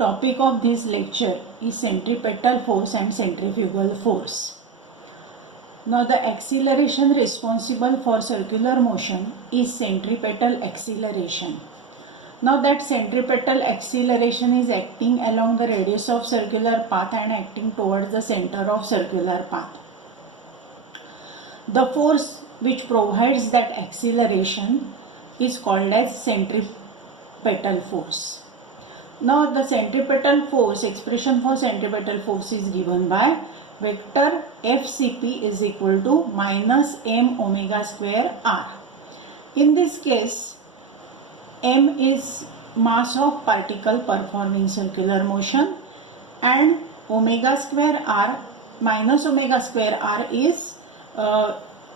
Topic of this lecture is centripetal force and centrifugal force. Now the acceleration responsible for circular motion is centripetal acceleration. Now that centripetal acceleration is acting along the radius of circular path and acting towards the center of circular path. The force which provides that acceleration is called as centripetal force. Now the centripetal force, expression for centripetal force is given by vector FCP is equal to minus m omega square r. In this case, m is mass of particle performing circular motion and omega square r minus omega square r is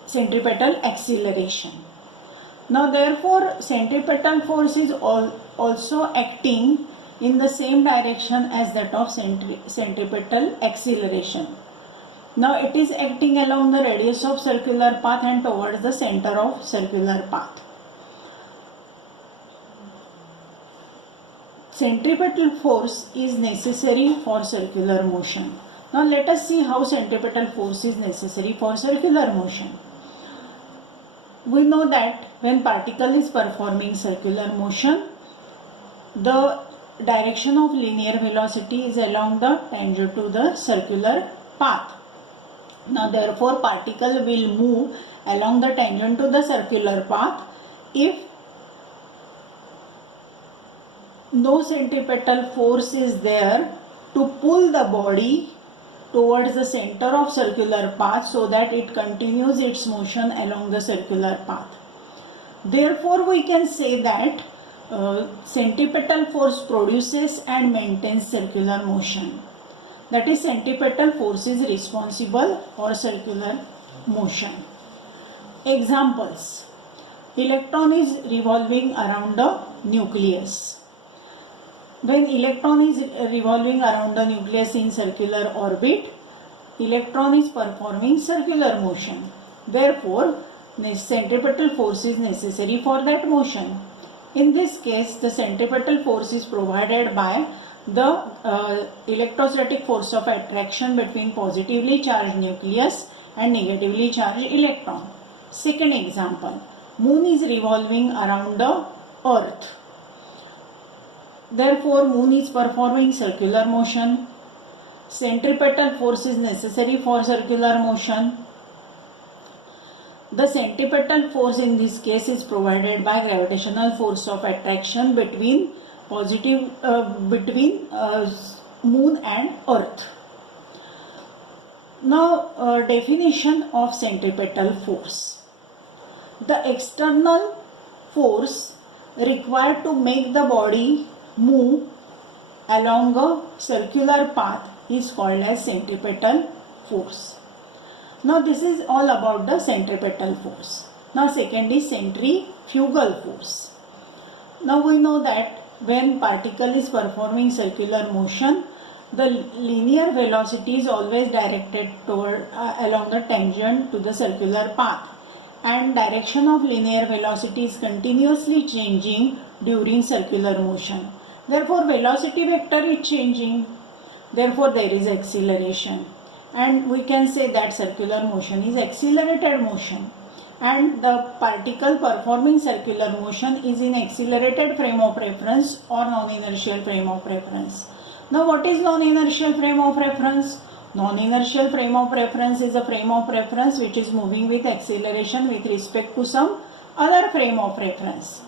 centripetal acceleration. Now therefore centripetal force is also acting in the same direction as that of centripetal acceleration. Now it is acting along the radius of circular path and towards the center of circular path. Centripetal force is necessary for circular motion. Now let us see how centripetal force is necessary for circular motion. We know that when particle is performing circular motion, the direction of linear velocity is along the tangent to the circular path. Now therefore particle will move along the tangent to the circular path if no centripetal force is there to pull the body towards the center of circular path so that it continues its motion along the circular path. Therefore we can say that centripetal force produces and maintains circular motion. That is, centripetal force is responsible for circular motion. Examples: electron is revolving around the nucleus. When electron is revolving around the nucleus in circular orbit, electron is performing circular motion. Therefore, centripetal force is necessary for that motion. In this case, the centripetal force is provided by the electrostatic force of attraction between positively charged nucleus and negatively charged electron. Second example, moon is revolving around the earth. Therefore, moon is performing circular motion. Centripetal force is necessary for circular motion. The centripetal force in this case is provided by gravitational force of attraction between moon and earth. Now definition of centripetal force. The external force required to make the body move along a circular path is called as centripetal force. Now this is all about the centripetal force. Now second is centrifugal force. Now we know that when particle is performing circular motion, the linear velocity is always directed toward along the tangent to the circular path, and direction of linear velocity is continuously changing during circular motion. Therefore velocity vector is changing. Therefore there is acceleration. And we can say that circular motion is accelerated motion, and the particle performing circular motion is in accelerated frame of reference or non-inertial frame of reference. Now what is non-inertial frame of reference? Non-inertial frame of reference is a frame of reference which is moving with acceleration with respect to some other frame of reference,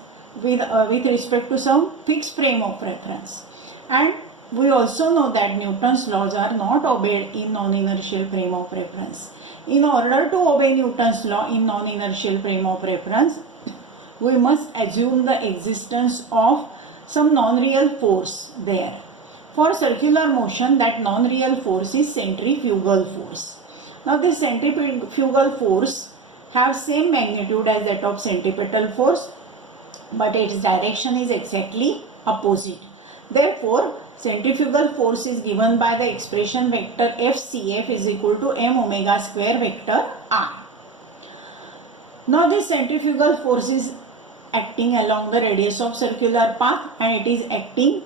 with respect to some fixed frame of reference. And we also know that Newton's laws are not obeyed in non-inertial frame of reference. In order to obey Newton's law in non-inertial frame of reference, we must assume the existence of some non-real force there. For circular motion, that non-real force is centrifugal force. Now this centrifugal force have same magnitude as that of centripetal force, but its direction is exactly opposite. Therefore, centrifugal force is given by the expression vector FCF is equal to m omega square vector r. Now this centrifugal force is acting along the radius of circular path and it is acting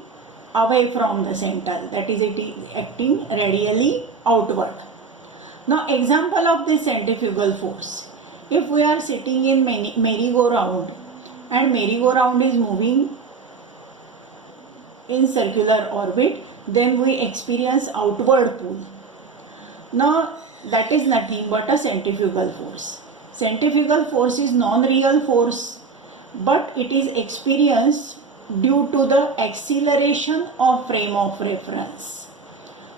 away from the center, that is, it is acting radially outward. Now, example of this centrifugal force. If we are sitting in merry-go-round and merry-go-round is moving in circular orbit, then we experience outward pull. Now, that is nothing but a centrifugal force. Centrifugal force is non-real force, but it is experienced due to the acceleration of frame of reference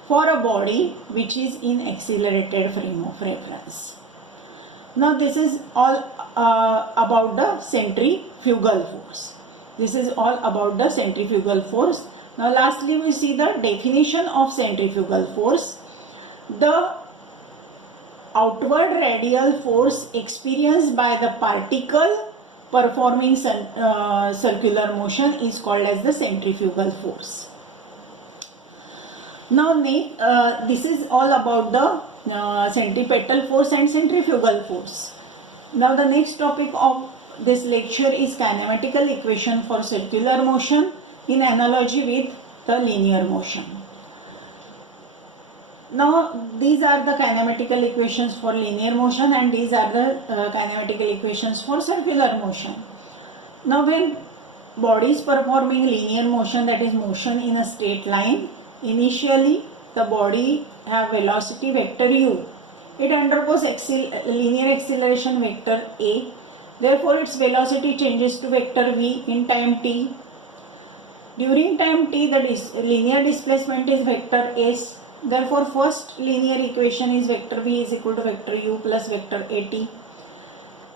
for a body which is in accelerated frame of reference. Now, this is all about the centrifugal force. This is all about the centrifugal force. Now, lastly, we see the definition of centrifugal force. The outward radial force experienced by the particle performing circular motion is called as the centrifugal force. Now, this is all about the centripetal force and centrifugal force. Now, the next topic of this lecture is kinematical equation for circular motion in analogy with the linear motion. Now, these are the kinematical equations for linear motion and these are the kinematical equations for circular motion. Now, when body is performing linear motion, that is motion in a straight line, initially the body have velocity vector u. It undergoes linear acceleration vector a. Therefore, its velocity changes to vector v in time t. During time t, the linear displacement is vector s. Therefore, first linear equation is vector v is equal to vector u plus vector at.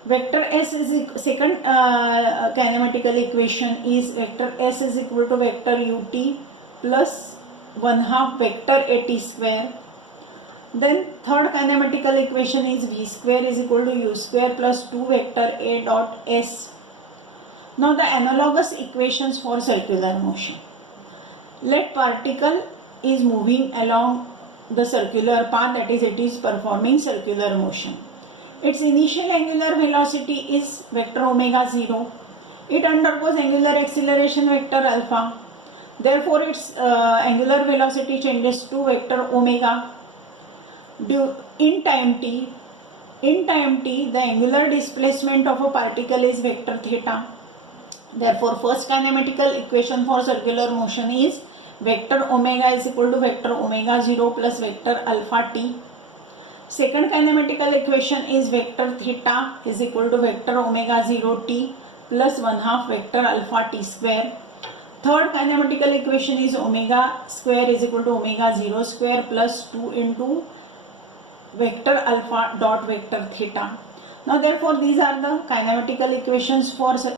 Vector s is second kinematical equation is vector s is equal to vector ut plus 1/2 vector at square. Then third kinematical equation is v square is equal to u square plus 2 vector a dot s. Now, the analogous equations for circular motion. Let particle is moving along the circular path, that is, it is performing circular motion. Its initial angular velocity is vector omega 0. It undergoes angular acceleration vector alpha. Therefore, its angular velocity changes to vector omega. In time t, the angular displacement of a particle is vector theta. Therefore, first kinematical equation for circular motion is vector omega is equal to vector omega 0 plus vector alpha t. Second kinematical equation is vector theta is equal to vector omega 0 t plus 1/2 vector alpha t square. Third kinematical equation is omega square is equal to omega 0 square plus 2 into vector alpha dot vector theta. Now, therefore, these are the kinematical equations for